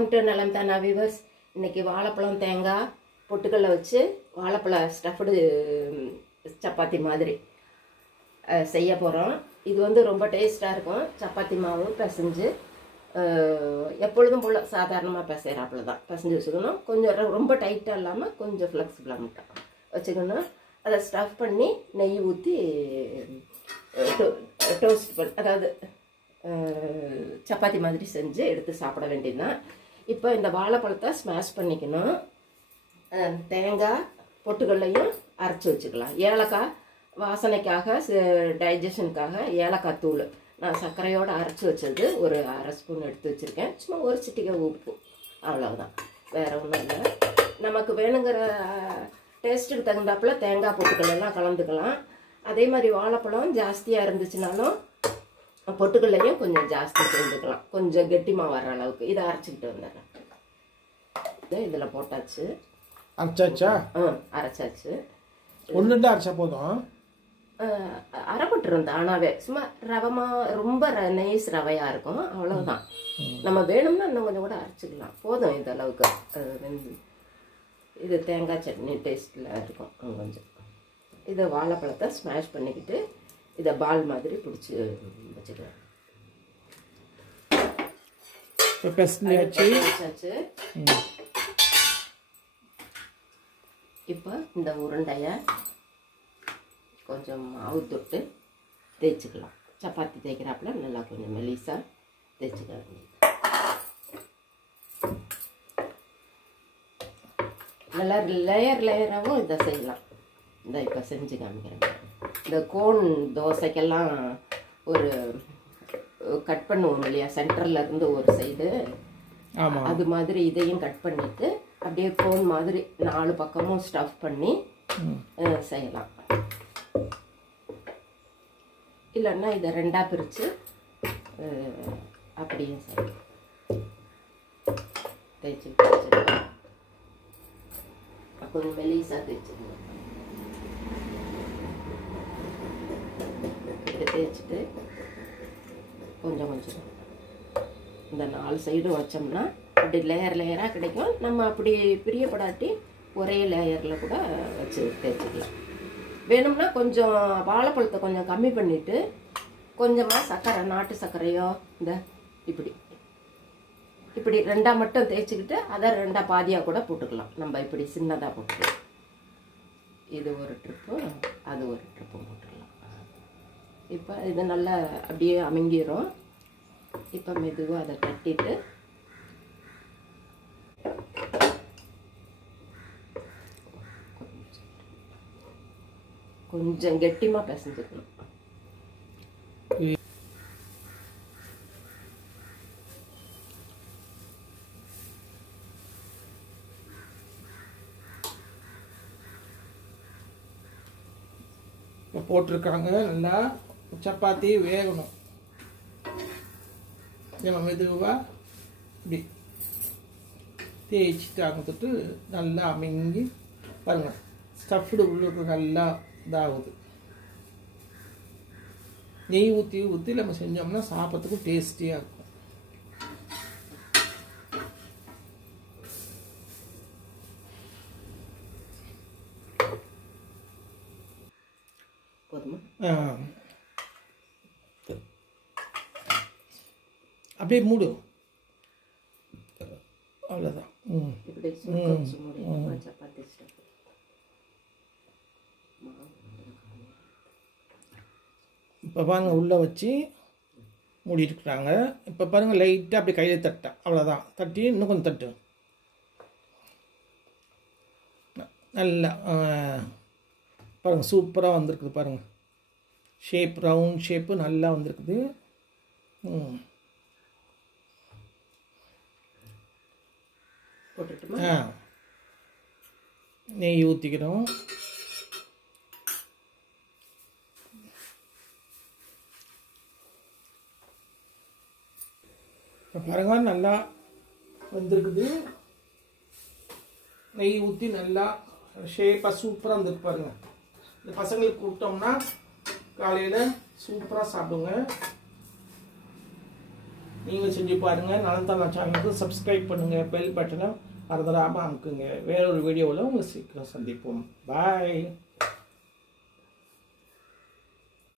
Welcome to நலம் தானா viewers. இன்னைக்கு வாழைப்பழம் தேங்காய் பொட்டுக்கல்ல வச்சு வாழைப்பழ ஸ்டஃப்டு சப்பாத்தி மாதிரி செய்ய போகிறோம். இது வந்து ரொம்ப டேஸ்ட்டாக இருக்கும். சப்பாத்தி மாவு பிசைஞ்சு எப்பொழுதும் போல் சாதாரணமாக பிசைகிறாப்புல தான் பிசைஞ்சு வச்சுக்கணும். கொஞ்சம் ரொம்ப டைட்டாக இல்லாமல் கொஞ்சம் ஃப்ளெக்சிபிளாக மட்டும் வச்சுக்கணும். அதை ஸ்டஃப் பண்ணி நெய் ஊற்றி டோஸ்ட் பண்ணி, அதாவது சப்பாத்தி மாதிரி செஞ்சு எடுத்து சாப்பிட வேண்டியதுதான். இப்போ இந்த வாழைப்பழத்தை ஸ்மாஷ் பண்ணிக்கணும். தேங்காய் பொட்டுக்கல்லையும் அரைச்சி வச்சுக்கலாம். ஏலக்காய் வாசனைக்காக, டைஜஷனுக்காக ஏலக்காய் தூள் நான் சர்க்கரையோடு அரைச்சி வச்சது ஒரு அரை ஸ்பூன் எடுத்து வச்சுருக்கேன். சும்மா ஒரு சிட்டிகை உப்பு, அவ்வளவுதான், வேறு ஒன்றும் இல்லை. நமக்கு வேணுங்கிற டேஸ்ட்டுக்கு தகுந்தாப்புல தேங்காய் பொட்டுக்கல்லாம் கலந்துக்கலாம். அதே மாதிரி வாழைப்பழம் ஜாஸ்தியாக இருந்துச்சுனாலும் பொட்டுக்கல்லையும் கொஞ்சம் ஜாஸ்தி சேர்ந்துக்கலாம், கொஞ்சம் கெட்டிமாக வர்ற அளவுக்கு. இதை அரைச்சிக்கிட்டு வந்துடுறேன். இதில் போட்டாச்சு. அரைச்சாச்சா? அரைச்சாச்சு. ஒன்று ரெண்டு அரைச்சா போதும். அரைப்பட்டுரும் தானாவே. சும்மா ரவமா ரொம்ப நைஸ் ரவையாக இருக்கும், அவ்வளோதான். நம்ம வேணும்னா இன்னும் கொஞ்சம் கூட அரைச்சிக்கலாம். போதும் இந்த அளவுக்கு. இது தேங்காய் சட்னி டேஸ்ட்டில் இருக்கும் கொஞ்சம். இதை வாழைப்பழத்தை ஸ்மாஷ் பண்ணிக்கிட்டு இதை பால் மாதிரி பிடிச்சி வச்சுக்கலாம். இப்போ இந்த உருண்டையை கொஞ்சம் மாவு தொட்டு தேய்ச்சிக்கலாம். சப்பாத்தி தேய்க்கிறாப்புல நல்லா கொஞ்சம் மெலிசாக தேய்ச்சிக்கலாம். நல்லா லேயராகவும் இதை செய்யலாம். இந்த இப்போ செஞ்சு காமிக்கிறேன். இந்த கோன் தோசைக்கெல்லாம் ஒரு கட் பண்ணுவோம் இல்லையா, சென்டரில் இருந்து ஒரு சைடு, அது மாதிரி இதையும் கட் பண்ணிட்டு அப்படியே கோன் மாதிரி 4 பக்கமும் ஸ்டஃப் பண்ணி செய்யலாம். இல்லைன்னா இதை 2ஆக பிரித்து அப்படியே செய்யலாம். தேய்ச்சி கொஞ்சம் மெலிசாக தேய்ச்சிக்கணும். தேய்ச்சிட்டு கொஞ்சம் கொஞ்சம் இந்த 4 சைடும் வச்சோம்னா அப்படி லேயராக கிடைக்கும். நம்ம அப்படி பிரியப்படாட்டி ஒரே லேயரில் கூட வச்சு தேய்ச்சிக்கலாம். வேணும்னா கொஞ்சம் வாழைப்பழத்தை கொஞ்சம் கம்மி பண்ணிவிட்டு கொஞ்சமாக சர்க்கரை, நாட்டு சர்க்கரையோ இந்த இப்படி 2ஆக மட்டும் தேய்ச்சிக்கிட்டு அதை 2ஆக பாதியாக கூட போட்டுக்கலாம். நம்ம இப்படி சின்னதாக போட்டுக்கலாம். இது ஒரு ட்ரிப்பும் அது ஒரு ட்ரிப்பும் போட்டுக்கலாம். இப்போ இது நல்லா அப்படியே அமுங்கிரும். இப்போ மெதுவாக அதை தட்டிட்டு கொஞ்சம் கெட்டிமாக பிசைஞ்சுக்கணும். இப்போ போட்டிருக்காங்க. நல்லா சப்பாத்தி வேகணும். நம்ம மெதுவாக இப்படி தேய்ச்சிட்டு அங்கத்துட்டு நல்லா அமுங்கி பாருங்கள். ஸ்டஃப்டு உள்ளுக்கு நல்லா இதாகுது. நெய் ஊற்றி நம்ம செஞ்சோம்னா சாப்பிட்றதுக்கும் டேஸ்டியாக இருக்கும். அப்படியே மூடு, அவ்வளோதான். இப்போ பாருங்கள், உள்ளே வச்சு மூடிட்டுருக்குறாங்க. இப்போ பாருங்கள், லைட்டாக அப்படி கையில் தட்டேன், அவ்வளோதான். தட்டி இன்னும் கொஞ்சம் தட்டு. நல்லா பாருங்கள், சூப்பராக வந்திருக்குது. பாருங்கள், ஷேப் ரவுண்ட் ஷேப்பு நல்லா வந்திருக்குது. நெய் ஊற்றிக்கிறோம். இப்போ பாருங்கள், நல்லா வந்திருக்குது. நெய் ஊற்றி நல்லா ஷேப்பாக சூப்பராக வந்துருக்கு. பாருங்கள், இந்த பசங்களுக்கு கொடுத்தோம்னா காலையில் சூப்பராக சாப்பிடுங்க. நீங்கள் செஞ்சு பாருங்கள். நலன்தானா சேனலுக்கு சப்ஸ்கிரைப் பண்ணுங்கள், பெல் பட்டனை மறந்துடாமல் அமுக்குங்க. வேறொரு வீடியோவில் உங்களை சீக்கிரம் சந்திப்போம். பாய்.